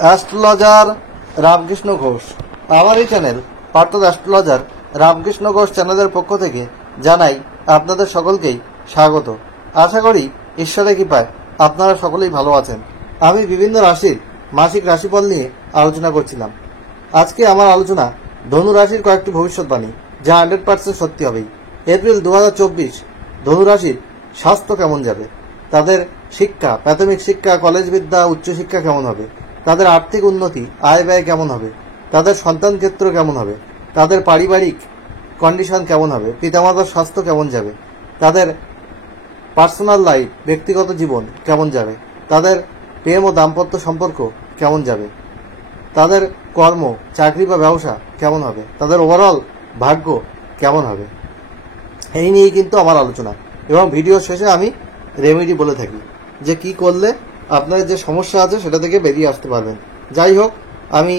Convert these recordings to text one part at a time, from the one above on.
Astrologer Ramakrishna Ghosh. আমার এই channel Partha astrologer Ramakrishna Ghosh চ্যানেলের পক্ষ থেকে জানাই আপনাদের সকলকেই স্বাগত। আশা করি ঈশ্বরের কৃপায় আপনারা সকলেই ভালো আছেন। আমি বিভিন্ন রাশির মাসিক রাশিফল নিয়ে আলোচনা করছিলাম। আজকে আমার আলোচনা ধনু রাশির কয়েকটি ভবিষ্যৎবাণী, যা 100% সত্যি হবেই। এপ্রিল 2024 ধনু রাশির স্বাস্থ্য কেমন যাবে, তাদের শিক্ষা, প্রাথমিক শিক্ষা, কলেজ বিদ্যা, উচ্চশিক্ষা কেমন হবে, তাদের আর্থিক উন্নতি, আয় ব্যয় কেমন হবে, তাদের সন্তান ক্ষেত্র কেমন হবে, তাদের পারিবারিক কন্ডিশন কেমন হবে, পিতামাতার স্বাস্থ্য কেমন যাবে, তাদের পার্সোনাল লাইফ, ব্যক্তিগত জীবন কেমন যাবে, তাদের প্রেম ও দাম্পত্য সম্পর্ক কেমন যাবে, তাদের কর্ম, চাকরি বা ব্যবসা কেমন হবে, তাদের ওভারঅল ভাগ্য কেমন হবে, এই নিয়েই কিন্তু আমার আলোচনা। এবং ভিডিও শেষে আমি রেমেডি বলে থাকি যে কি করলে আপনার যে সমস্যা আছে সেটা থেকে বেরিয়ে আসতে পারবেন। যাই হোক, আমি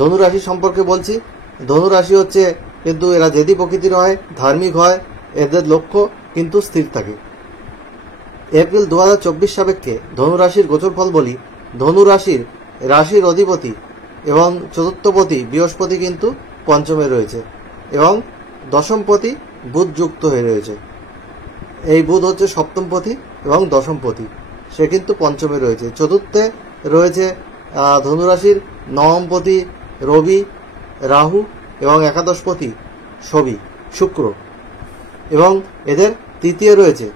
ধনুরাশি সম্পর্কে বলছি। ধনুরাশি হচ্ছে কিন্তু এরা জেদি প্রকৃতির হয়, ধার্মিক হয়, এদের লক্ষ্য কিন্তু স্থির থাকে। এপ্রিল 2024 সাপেক্ষে ধনুরাশির গোচরফল বলি। ধনুরাশির রাশির অধিপতি এবং চতুর্থপতি বৃহস্পতি কিন্তু পঞ্চমে রয়েছে এবং দশমপতি বুধ যুক্ত হয়ে রয়েছে। এই বুধ হচ্ছে সপ্তমপতি এবং দশমপতি, সে কিন্তু পঞ্চমে রয়েছে। চতুর্থে রয়েছে ধনুরাশির নবমপতি রবি, রাহু এবং একাদশপতি শুক্র, এবং এদের তৃতীয় রয়েছে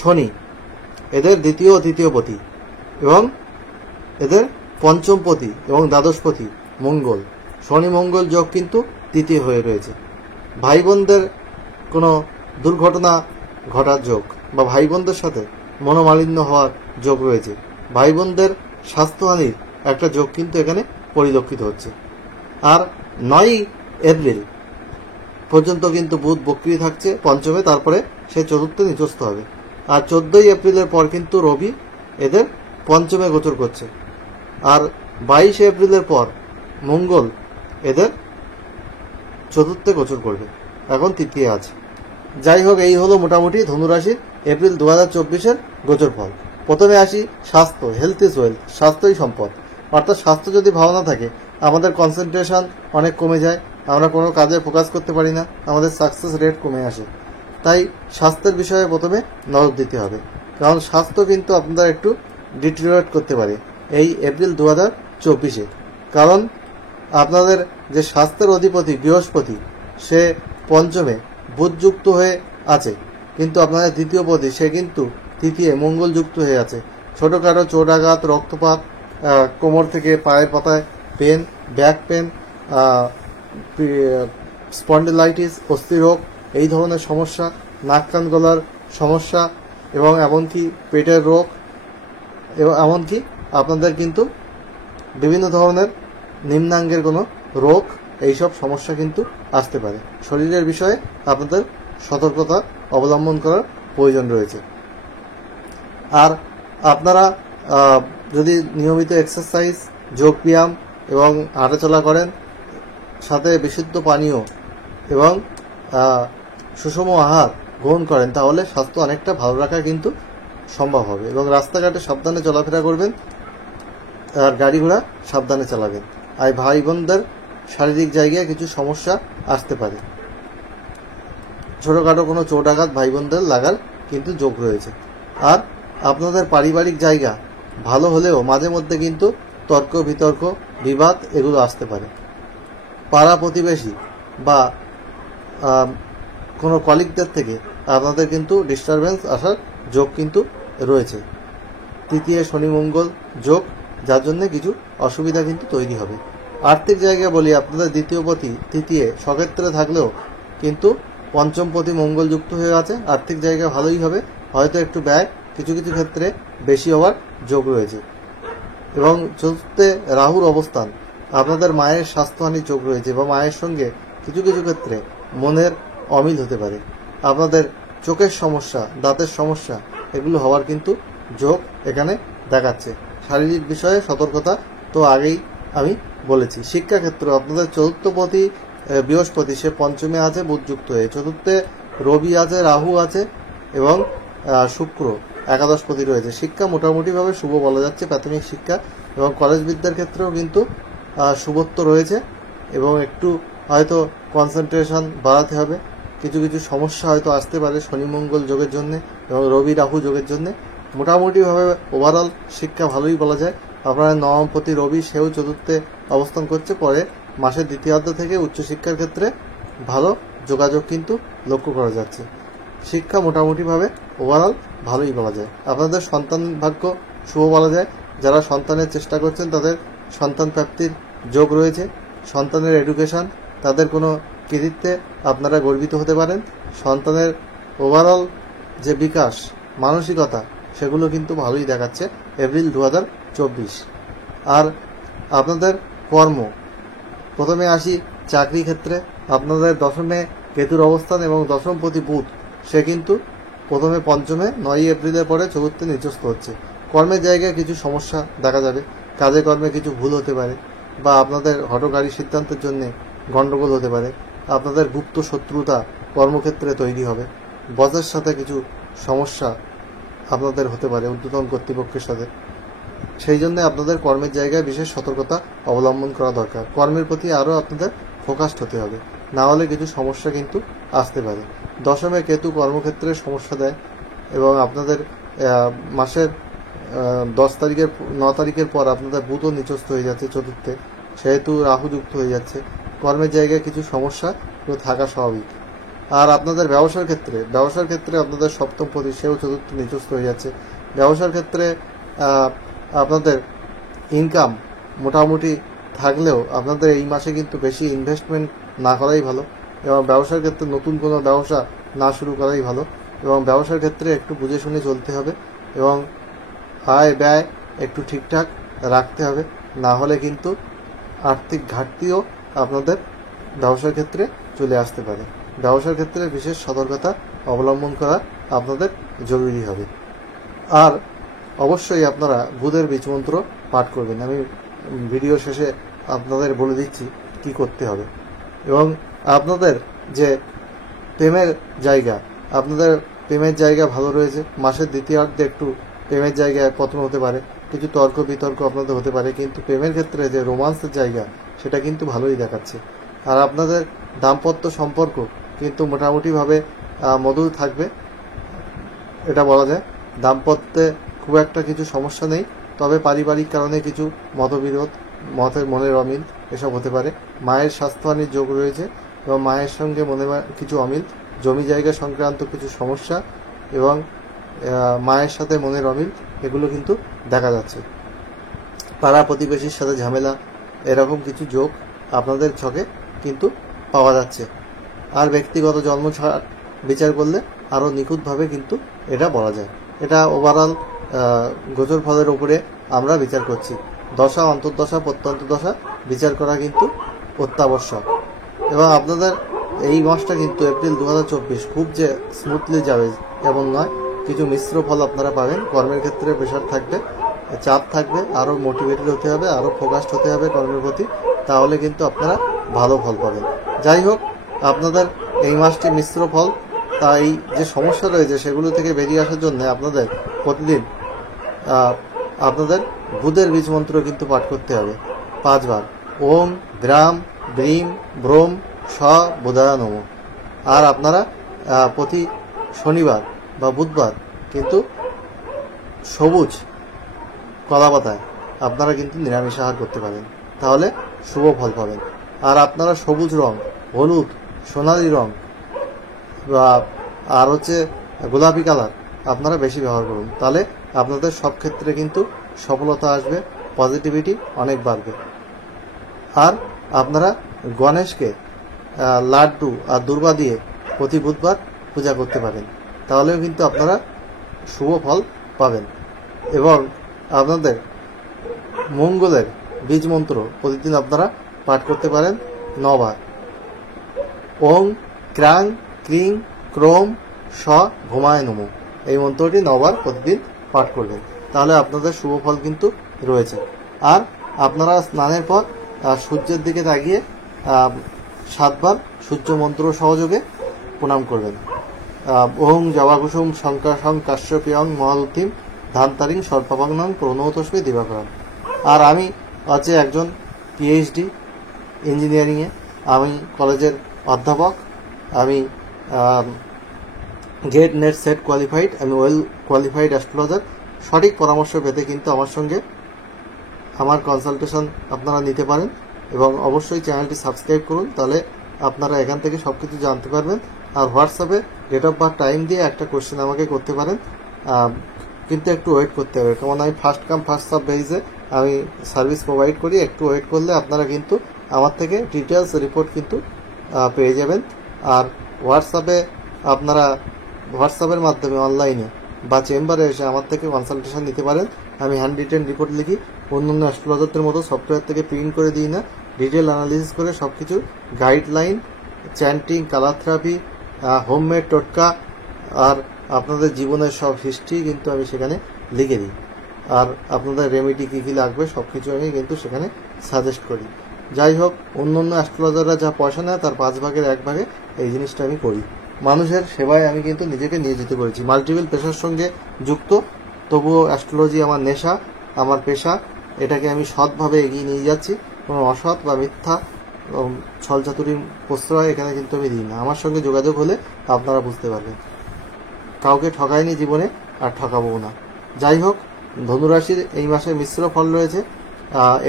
শনি, এদের দ্বিতীয় ও তৃতীয়পতি, এবং এদের পঞ্চমপতি এবং দ্বাদশপতি মঙ্গল। শনি মঙ্গল যোগ কিন্তু তৃতীয় হয়ে রয়েছে। ভাই বোনদের কোনো দুর্ঘটনা ঘটার যোগ বা ভাই বোনদের সাথে মনোমালিন্য হওয়ার যোগ রয়েছে। ভাই বোনদের স্বাস্থ্যহানির একটা যোগ কিন্তু এখানে পরিলক্ষিত হচ্ছে। আর 9 এপ্রিল পর্যন্ত কিন্তু বুধ বক্রী থাকছে পঞ্চমে, তারপরে সে চতুর্থে নিচস্থ হবে। আর 14 এপ্রিলের পর কিন্তু রবি এদের পঞ্চমে গোচর করছে। আর 22 এপ্রিলের পর মঙ্গল এদের চতুর্থে গোচর করবে, এখন তৃতীয় আছে। যাই হোক, এই হলো মোটামুটি ধনুরাশির এপ্রিল 2024-এর গোচর ফল। প্রথমে আসি স্বাস্থ্য। হেলথ ইজ ওয়েলথ, স্বাস্থ্যই সম্পদ। অর্থাৎ স্বাস্থ্য যদি ভালো না থাকে আমাদের কনসেন্ট্রেশন অনেক কমে যায়, আমরা কোনো কাজে ফোকাস করতে পারি না, আমাদের সাকসেস রেট কমে আসে। তাই স্বাস্থ্যের বিষয়ে প্রথমে নজর দিতে হবে, কারণ স্বাস্থ্য কিন্তু আপনাদের একটু ডিটেরিওরেট করতে পারে এই এপ্রিল 2024-এ। কারণ আপনাদের যে স্বাস্থ্যের অধিপতি বৃহস্পতি, সে পঞ্চমে বুধযুক্ত হয়ে আছে, কিন্তু আপনাদের দ্বিতীয় পতি সে কিন্তু তৃতীয় মঙ্গলযুক্ত হয়ে আছে। ছোটোখাটো চোট আঘাত, রক্তপাত, কোমর থেকে পায়ের পাতায় পেন, ব্যাক পেন, স্পন্ডিলাইটিস, অস্থিরোগ, এই ধরনের সমস্যা, নাক কান গলার সমস্যা, এবং এমনকি পেটের রোগ, এবং এমনকি আপনাদের কিন্তু বিভিন্ন ধরনের নিম্নাঙ্গের কোনো রোগ, এইসব সমস্যা কিন্তু আসতে পারে। শরীরের বিষয়ে আপনাদের সতর্কতা অবলম্বন করার প্রয়োজন রয়েছে। আর আপনারা যদি নিয়মিত এক্সারসাইজ, যোগব্যায়াম এবং হাঁটাচলা করেন, সাথে বিশুদ্ধ পানীয় এবং সুষম আহার গ্রহণ করেন, তাহলে স্বাস্থ্য অনেকটা ভালো রাখা কিন্তু সম্ভব হবে। এবং রাস্তাঘাটে সাবধানে চলাফেরা করবেন, আর গাড়ি ঘোড়া সাবধানে চালাবেন। আর ভাই বোনদের শারীরিক জায়গায় কিছু সমস্যা আসতে পারে, ছোটোখাটো কোনো চোট আঘাত ভাই বোনদের লাগার কিন্তু যোগ রয়েছে। আর আপনাদের পারিবারিক জায়গা ভালো হলেও মাঝে মধ্যে কিন্তু তর্ক বিতর্ক, বিবাদ এগুলো আসতে পারে। পাড়া প্রতিবেশী বা কোনো কলিগদের থেকে আপনাদের কিন্তু ডিস্টারবেন্স আসার যোগ কিন্তু রয়েছে। তৃতীয় শনি মঙ্গল যোগ, যার জন্য কিছু অসুবিধা কিন্তু তৈরি হবে। আর্থিক জায়গায় বলি, আপনাদের দ্বিতীয়পতি তৃতীয় স্বক্ষেত্রে থাকলেও কিন্তু পঞ্চমপতি মঙ্গল যুক্ত হয়ে আছে। আর্থিক জায়গা ভালোই হবে, হয়তো একটু ব্যয় কিছু কিছু ক্ষেত্রে বেশি হওয়ার যোগ রয়েছে। এবং চতুর্থে রাহুর অবস্থান, আপনাদের মায়ের স্বাস্থ্যহানির যোগ রয়েছে, বা মায়ের সঙ্গে কিছু কিছু ক্ষেত্রে মনের অমিল হতে পারে। আপনাদের চোখের সমস্যা, দাঁতের সমস্যা, এগুলো হওয়ার কিন্তু যোগ এখানে দেখাচ্ছে। শারীরিক বিষয়ে সতর্কতা তো আগেই আমি বলেছি। শিক্ষাক্ষেত্র, আপনাদের চতুর্থপতি বৃহস্পতি, সে পঞ্চমে আছে বুধযুক্ত হয়ে, চতুর্থে রবি আছে, রাহু আছে এবং শুক্র, একাদশপতি রয়েছে। শিক্ষা মোটামুটিভাবে শুভ বলা যাচ্ছে। প্রাথমিক শিক্ষা এবং কলেজ বিদ্যার ক্ষেত্রেও কিন্তু শুভত্ব রয়েছে এবং একটু হয়তো কনসেন্ট্রেশন বাড়াতে হবে। কিছু কিছু সমস্যা হয়তো আসতে পারে শনি মঙ্গল যোগের জন্য এবং রবি রাহু যোগের জন্য। মোটামুটিভাবে ওভারঅল শিক্ষা ভালোই বলা যায়। আপনার নবমপতি রবি সেও চতুর্থে অবস্থান করছে। পরে মাসের দ্বিতীয়ার্ধ থেকে উচ্চশিক্ষার ক্ষেত্রে ভালো যোগাযোগ কিন্তু লক্ষ্য করা যাচ্ছে। শিক্ষা মোটামুটিভাবে ওভারঅল ভালোই বলা যায়। আপনাদের সন্তান ভাগ্য শুভ বলা যায়। যারা সন্তানের চেষ্টা করছেন তাদের সন্তান প্রাপ্তির যোগ রয়েছে। সন্তানের এডুকেশন, তাদের কোনো কৃতিত্বে আপনারা গর্বিত হতে পারেন। সন্তানের ওভারঅল যে বিকাশ, মানসিকতা, সেগুলো কিন্তু ভালোই দেখাচ্ছে এপ্রিল 2024। আর আপনাদের কর্ম, প্রথমে আসি চাকরি ক্ষেত্রে। আপনাদের দশমে কেতুর অবস্থান এবং দশমপতি বুধ, সে কিন্তু প্রথমে পঞ্চমে 9 এপ্রিলের পরে চতুর্থে নিচস্থ হচ্ছে। কর্মের জায়গায় কিছু সমস্যা দেখা যাবে, কাজে কর্মে কিছু ভুল হতে পারে বা আপনাদের হঠকারী সিদ্ধান্তের জন্য গণ্ডগোল হতে পারে। আপনাদের গুপ্ত শত্রুতা কর্মক্ষেত্রে তৈরি হবে। বসের সাথে কিছু সমস্যা আপনাদের হতে পারে, ঊর্ধ্বতন কর্তৃপক্ষের সাথে। সেই জন্য আপনাদের কর্মের জায়গায় বিশেষ সতর্কতা অবলম্বন করা দরকার। কর্মের প্রতি আরও আপনাদের ফোকাসড হতে হবে, না হলে কিছু সমস্যা কিন্তু আসতে পারে। দশমে কেতু কর্মক্ষেত্রে সমস্যা দেয় এবং আপনাদের মাসের 9 তারিখের পর আপনাদের বুধও নিচস্থ হয়ে যাচ্ছে চতুর্থে, সেহেতু রাহু যুক্ত হয়ে যাচ্ছে। কর্মের জায়গায় কিছু সমস্যা থাকা স্বাভাবিক। আর আপনাদের ব্যবসার ক্ষেত্রে আপনাদের সপ্তমপতি, সেও চতুর্থে নিচস্থ হয়ে যাচ্ছে। ব্যবসার ক্ষেত্রে আপনাদের ইনকাম মোটামুটি থাকলেও আপনাদের এই মাসে কিন্তু বেশি ইনভেস্টমেন্ট না করাই ভালো এবং ব্যবসার ক্ষেত্রে নতুন কোনো ব্যবসা না শুরু করাই ভালো এবং ব্যবসার ক্ষেত্রে একটু বুঝে শুনে চলতে হবে এবং আয় ব্যয় একটু ঠিকঠাক রাখতে হবে, না হলে কিন্তু আর্থিক ঘাটতিও আপনাদের ব্যবসার ক্ষেত্রে চলে আসতে পারে। ব্যবসার ক্ষেত্রে বিশেষ সতর্কতা অবলম্বন করা আপনাদের জরুরি হবে। আর অবশ্যই আপনারা বুধের বীজমন্ত্র পাঠ করবেন। আমি ভিডিও শেষে আপনাদের বলে দিচ্ছি কি করতে হবে। এবং আপনাদের যে প্রেমের জায়গা, আপনাদের প্রেমের জায়গা ভালো রয়েছে। মাসের দ্বিতীয়ার্ধে একটু প্রেমের জায়গায় পতন হতে পারে, কিছু তর্ক বিতর্ক আপনাদের হতে পারে, কিন্তু প্রেমের ক্ষেত্রে যে রোমান্সের জায়গা, সেটা কিন্তু ভালোই দেখাচ্ছে। আর আপনাদের দাম্পত্য সম্পর্ক কিন্তু মোটামুটিভাবে মধুর থাকবে, এটা বলা যায়। দাম্পত্যে খুব একটা কিছু সমস্যা নেই, তবে পারিবারিক কারণে কিছু মতবিরোধ, মনের অমিল এসব হতে পারে। মায়ের স্বাস্থ্যহানির যোগ রয়েছে এবং মায়ের সঙ্গে কিছু অমিল, জমি জায়গা সংক্রান্ত কিছু সমস্যা এবং মায়ের সাথে মনের অমিল, এগুলো কিন্তু দেখা যাচ্ছে। পাড়া প্রতিবেশীর সাথে ঝামেলা, এরকম কিছু যোগ আপনাদের ছকে কিন্তু পাওয়া যাচ্ছে। আর ব্যক্তিগত জন্ম বিচার করলে আরও নিখুঁতভাবে কিন্তু এটা বলা যায়। এটা ওভারঅল গোচর ফলের উপরে আমরা বিচার করছি। দশা, অন্তর্দশা, প্রত্যন্ত দশা বিচার করা কিন্তু অত্যাবশ্যক। এবং আপনাদের এই মাসটা কিন্তু এপ্রিল 2024 খুব যে স্মুথলি যাবে এমন নয়, কিছু মিশ্র ফল আপনারা পাবেন। কর্মের ক্ষেত্রে প্রেশার থাকবে, চাপ থাকবে, আরও মোটিভেটেড হতে হবে, আরও ফোকাসড হতে হবে কর্মের প্রতি, তাহলে কিন্তু আপনারা ভালো ফল পাবেন। যাই হোক, আপনাদের এই মাসটি মিশ্র ফল, তাই যে সমস্যা রয়েছে সেগুলো থেকে বেরিয়ে আসার জন্য আপনাদের প্রতিদিন আপনাদের বুধের বীজ মন্ত্র কিন্তু পাঠ করতে হবে 5 বার। ওম গ্রাম ব্রিম ব্রোম স বুধায় নম। আর আপনারা প্রতি শনিবার বা বুধবার কিন্তু সবুজ কলা পাতায় আপনারা কিন্তু নিরামিষ আহার করতে পারেন, তাহলে শুভ ফল পাবেন। আর আপনারা সবুজ রং, হলুদ, সোনালি রং আর গোলাপি কালার আপনারা বেশি ব্যবহার করুন, তাহলে আপনাদের সব ক্ষেত্রে কিন্তু সফলতা আসবে, পজিটিভিটি অনেক বাড়বে। আর আপনারা গণেশকে লাড্ডু আর দুর্বা দিয়ে প্রতি বুধবার পূজা করতে পারেন, তাহলেও কিন্তু আপনারা শুভ ফল পাবেন। এবং আপনাদের মঙ্গলের বীজ মন্ত্র প্রতিদিন আপনারা পাঠ করতে পারেন 9 বার। ওং ক্রাং ক্রিং ক্রোম স ভূমায় নমঃ, এই মন্ত্রটি 9 বার প্রতিদিন পাঠ করবেন, তাহলে আপনাদের শুভ ফল কিন্তু রয়েছে। আর আপনারা স্নানের পর সূর্যের দিকে তাকিয়ে 7 বার সূর্য মন্ত্র সহযোগে প্রণাম করবেন। ওং জবাকুসুম শঙ্কাশং কাশ্যপিয়ং মহালতিম ধান্তারিং সর্পাবাংনাং প্রণতস্মী দিবাকরণ। আর আমি হচ্ছে একজন পিএইচডি ইঞ্জিনিয়ারিংয়ে, আমি কলেজের অধ্যাপক, আমি গেট নেট সেট কোয়ালিফাইড, আমি ওয়েল কোয়ালিফাইড অ্যাস্ট্রোলজার। সঠিক পরামর্শ পেতে কিন্তু আমার সঙ্গে আমার কনসালটেশন আপনারা নিতে পারেন এবং অবশ্যই চ্যানেলটি সাবস্ক্রাইব করুন, তাহলে আপনারা এখান থেকে সব কিছু জানতে পারবেন। আর হোয়াটসঅ্যাপে ডেট অফ বার্থ টাইম দিয়ে একটা কোশ্চেন আমাকে করতে পারেন, কিন্তু একটু ওয়েট করতে হবে, কারণ আমি ফার্স্ট কাম ফার্স্ট সার্ভ বেসিসে আমি সার্ভিস প্রোভাইড করি। একটু ওয়েট করলে আপনারা কিন্তু আমার থেকে ডিটেলস রিপোর্ট কিন্তু পেয়ে যাবেন। আর হোয়াটসঅ্যাপে আপনারা হোয়াটসঅ্যাপের মাধ্যমে অনলাইনে বা চেম্বারে এসে আমার থেকে কনসালটেশন নিতে পারেন। আমি হ্যান্ড রিটেন রিপোর্ট লিখি, অন্যান্য অ্যাস্ট্রোলজারদের মতো সফটওয়্যার থেকে প্রিন্ট করে দিই না, ডিটেল অ্যানালিসিস করে সব কিছু guideline, chanting, colour therapy, homemade টোটকা আর আপনাদের জীবনের সব হিস্ট্রি কিন্তু আমি সেখানে লিখে দিই। আর আপনাদের রেমেডি কী কী লাগবে সব কিছু আমি কিন্তু সেখানে সাজেস্ট করি। যাই হোক, অন্যান্য অ্যাস্ট্রোলজাররা যা পয়সা নেয় তার 5 ভাগের 1 ভাগে এই জিনিসটা আমি করি। মানুষের সেবায় আমি কিন্তু নিজেকে নিয়োজিত করেছি। মাল্টিপল পেশার সঙ্গে যুক্ত, তবুও অ্যাস্ট্রোলজি আমার নেশা, আমার পেশা। এটাকে আমি সৎভাবে এগিয়ে নিয়ে যাচ্ছি, কোনো অসৎ বা মিথ্যা ছলচাতুরির প্রশ্রয় এখানে কিন্তু আমি দিই না। আমার সঙ্গে যোগাযোগ হলে আপনারা বুঝতে পারবেন, কাউকে ঠকাইনি জীবনে আর ঠকাবো না। যাই হোক, ধনুরাশির এই মাসে মিশ্র ফল রয়েছে।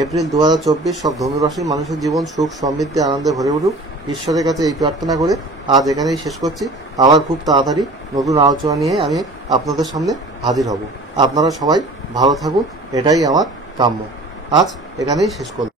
এপ্রিল 2024 সব ধনুরাশির মানুষের জীবন সুখ সমৃদ্ধি আনন্দে ভরে উঠুক, ঈশ্বরের কাছে এই প্রার্থনা করে আজ এখানেই শেষ করছি। আবার খুব তাড়াতাড়ি নতুন আলোচনা নিয়ে আমি আপনাদের সামনে হাজির হব। আপনারা সবাই ভালো থাকুন, এটাই আমার কাম্য। আজ এখানেই শেষ করলাম।